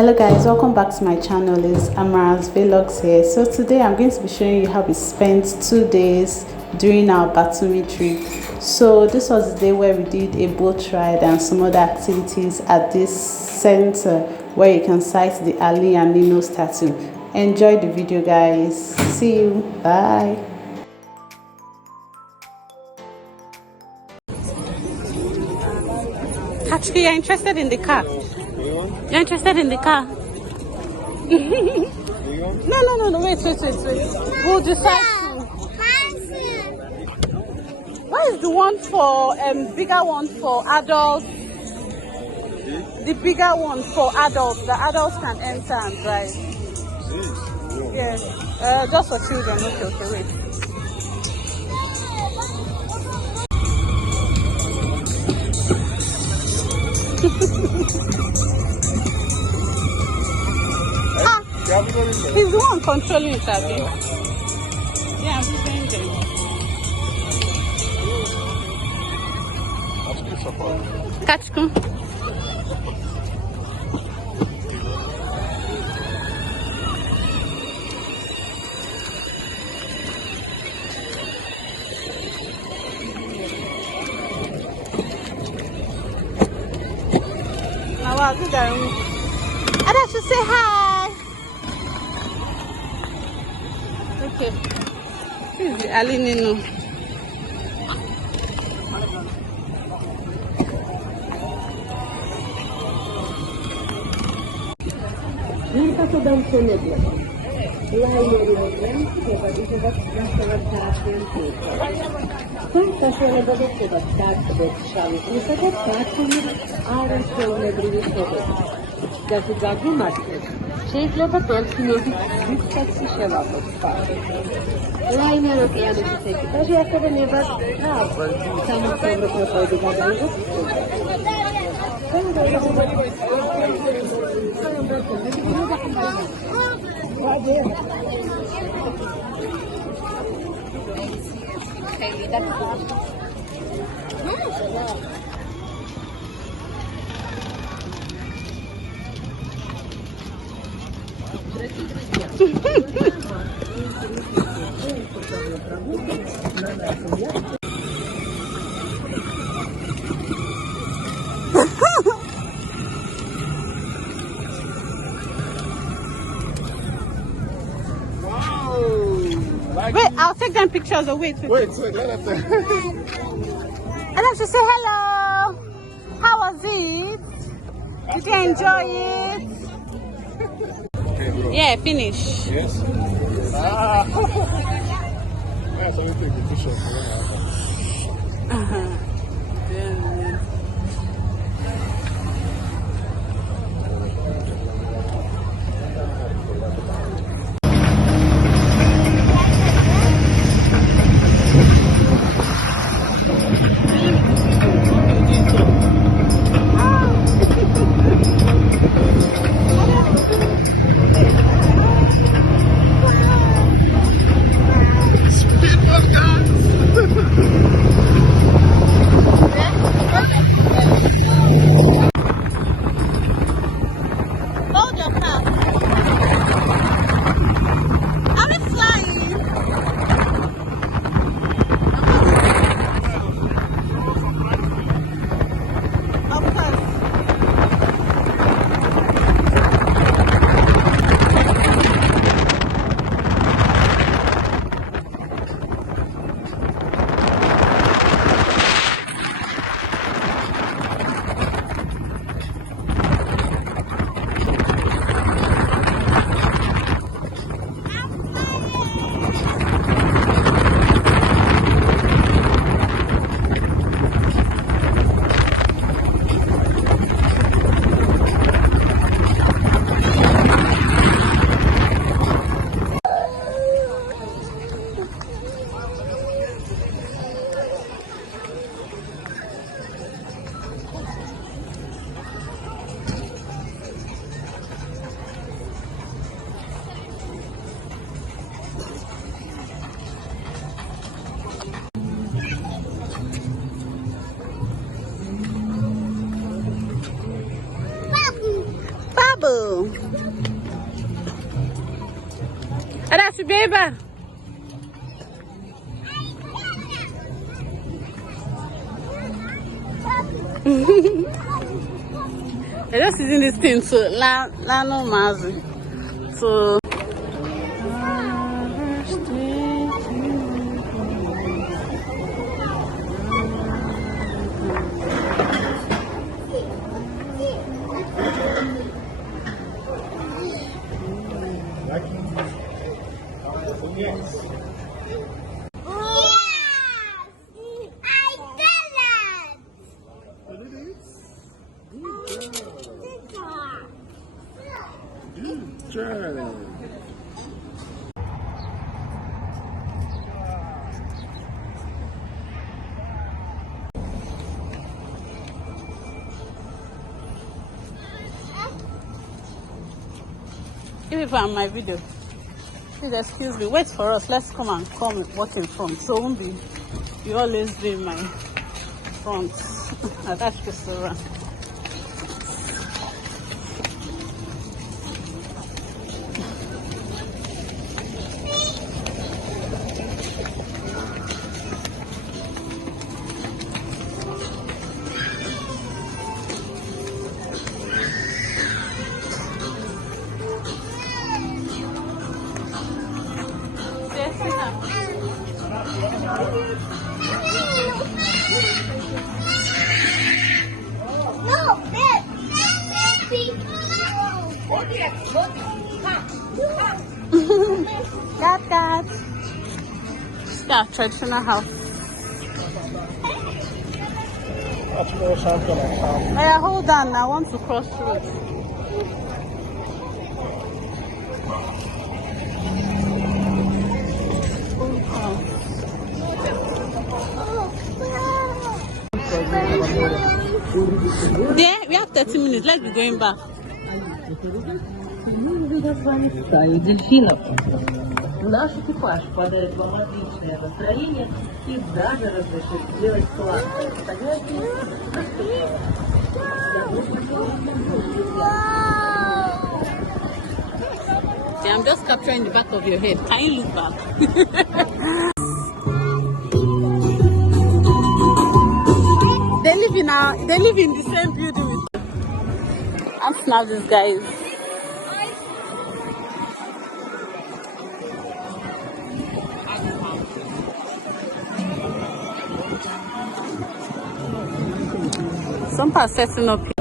Hello guys, welcome back to my channel. It's Amara's Vlogs here. So today I'm going to be showing you how we spent 2 days during our Batumi trip. So this was the day where we did a boat ride and some other activities at this center where you can sight the Ali and Nino statue. Enjoy the video guys. See you. Bye. Actually, you're interested in the car? You're interested in the car? No, wait. We'll decide to. Where is the one for, bigger one for adults? The bigger one for adults, the adults can enter and drive. Yes, just for children, okay, wait. He's the one controlling it, Abby. Yeah, I'm saying that. Catch come. Now, I'll do that. I'd have to say hi. Okay. This is the Ali Nino. შეიძლება დელფინები რიცხვი შევამოწმოთ. ლაინერ ოკეანეში ეკიპაჟი ასევე ნებად სამოქალაქო პროექტი გადაიღოს. Wait, I'll take them pictures. Wait. Wait, let us say. I'd like to say hello. How was it? Did you enjoy it? Yeah, finish. Yes. Yeah, so we take the picture. bubble. Ada si beba. They're just using this thing to lano mazi. So give it on my video. Please excuse me. Wait for us. Let's come and walk in front. So won't be you always be in my front. That's just around. Cat. Yeah, traditional house. Yeah, hold on. I want to cross road. There, we have 30 minutes. Let's be going back. Дельфинов. Наш экипаж подарит вам отличное настроение и даже разрешит сделать сладкое. Фотографии. See, I'm just capturing the back of your head. Can you look back? They live in the same building with me. I'm snap these guys. Some are setting up here.